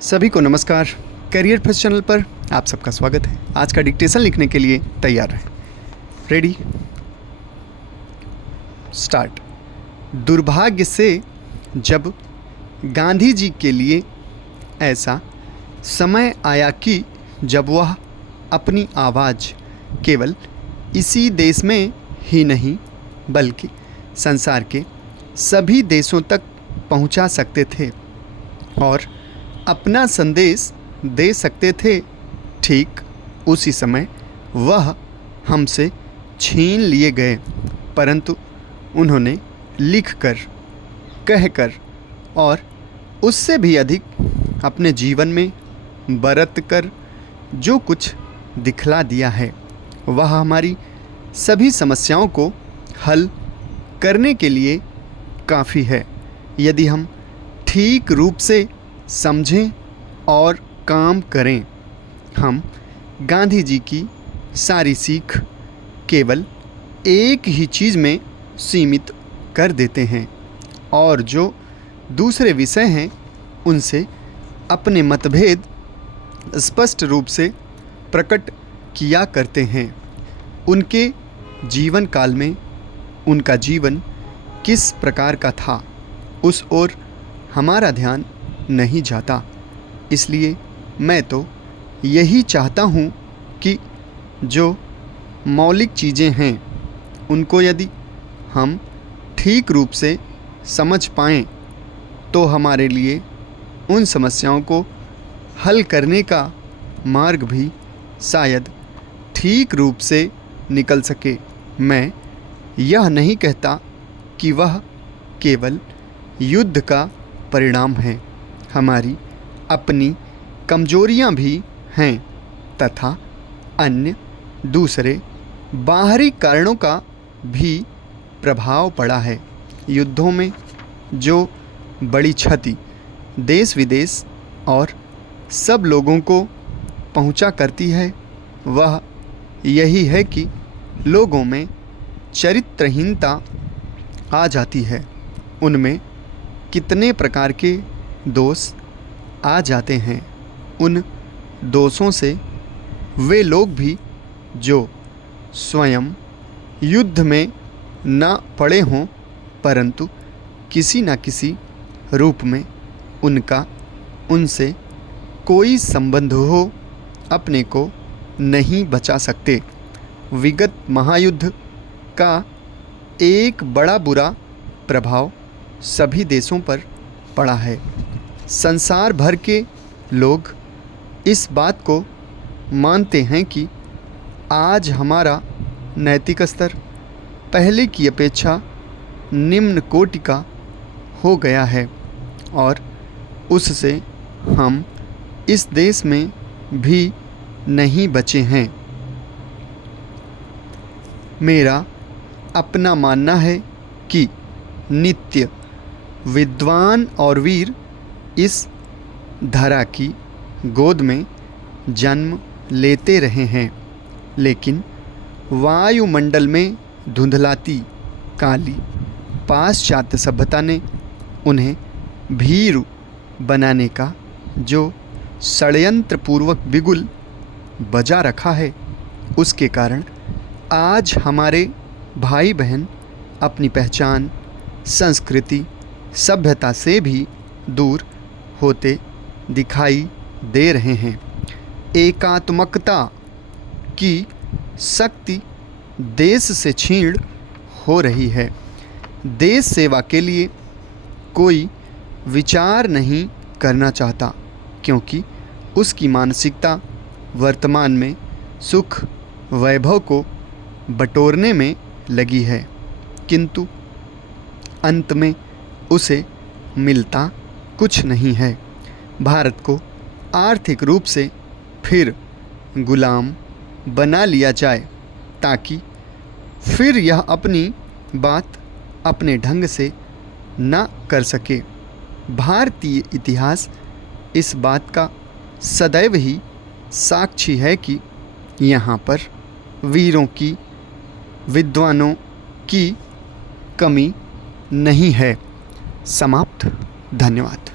सभी को नमस्कार। करियर फर्स्ट चैनल पर आप सबका स्वागत है। आज का डिक्टेशन लिखने के लिए तैयार रहें। Ready, start. दुर्भाग्य से जब गांधी जी के लिए ऐसा समय आया कि जब वह अपनी आवाज़ केवल इसी देश में ही नहीं बल्कि संसार के सभी देशों तक पहुंचा सकते थे और अपना संदेश दे सकते थे, ठीक उसी समय वह हमसे छीन लिए गए। परंतु उन्होंने लिखकर, कहकर और उससे भी अधिक अपने जीवन में बरत कर जो कुछ दिखला दिया है वह हमारी सभी समस्याओं को हल करने के लिए काफ़ी है, यदि हम ठीक रूप से समझें और काम करें। हम गांधी जी की सारी सीख केवल एक ही चीज़ में सीमित कर देते हैं और जो दूसरे विषय हैं उनसे अपने मतभेद स्पष्ट रूप से प्रकट किया करते हैं। उनके जीवन काल में उनका जीवन किस प्रकार का था उस ओर हमारा ध्यान नहीं जाता। इसलिए मैं तो यही चाहता हूँ कि जो मौलिक चीज़ें हैं उनको यदि हम ठीक रूप से समझ पाएँ तो हमारे लिए उन समस्याओं को हल करने का मार्ग भी शायद ठीक रूप से निकल सके। मैं यह नहीं कहता कि वह केवल युद्ध का परिणाम है, हमारी अपनी कमजोरियां भी हैं तथा अन्य दूसरे बाहरी कारणों का भी प्रभाव पड़ा है। युद्धों में जो बड़ी क्षति देश विदेश और सब लोगों को पहुंचा करती है वह यही है कि लोगों में चरित्रहीनता आ जाती है। उनमें कितने प्रकार के दोष आ जाते हैं। उन दोषों से वे लोग भी जो स्वयं युद्ध में न पड़े हों परंतु किसी न किसी रूप में उनका उनसे कोई संबंध हो अपने को नहीं बचा सकते। विगत महायुद्ध का एक बड़ा बुरा प्रभाव सभी देशों पर पड़ा है। संसार भर के लोग इस बात को मानते हैं कि आज हमारा नैतिक स्तर पहले की अपेक्षा निम्न कोटि का हो गया है और उससे हम इस देश में भी नहीं बचे हैं। मेरा अपना मानना है कि नित्य विद्वान और वीर इस धरा की गोद में जन्म लेते रहे हैं, लेकिन वायुमंडल में धुंधलाती काली पाश्चात्य सभ्यता ने उन्हें भीरू बनाने का जो षड्यंत्रपूर्वक बिगुल बजा रखा है उसके कारण आज हमारे भाई बहन अपनी पहचान, संस्कृति, सभ्यता से भी दूर होते दिखाई दे रहे हैं। एकात्मकता की शक्ति देश से क्षीण हो रही है। देश सेवा के लिए कोई विचार नहीं करना चाहता क्योंकि उसकी मानसिकता वर्तमान में सुख वैभव को बटोरने में लगी है, किंतु अंत में उसे मिलता कुछ नहीं है। भारत को आर्थिक रूप से फिर गुलाम बना लिया जाए ताकि फिर यह अपनी बात अपने ढंग से न कर सके। भारतीय इतिहास इस बात का सदैव ही साक्षी है कि यहाँ पर वीरों की, विद्वानों की कमी नहीं है। समाप्त। धन्यवाद।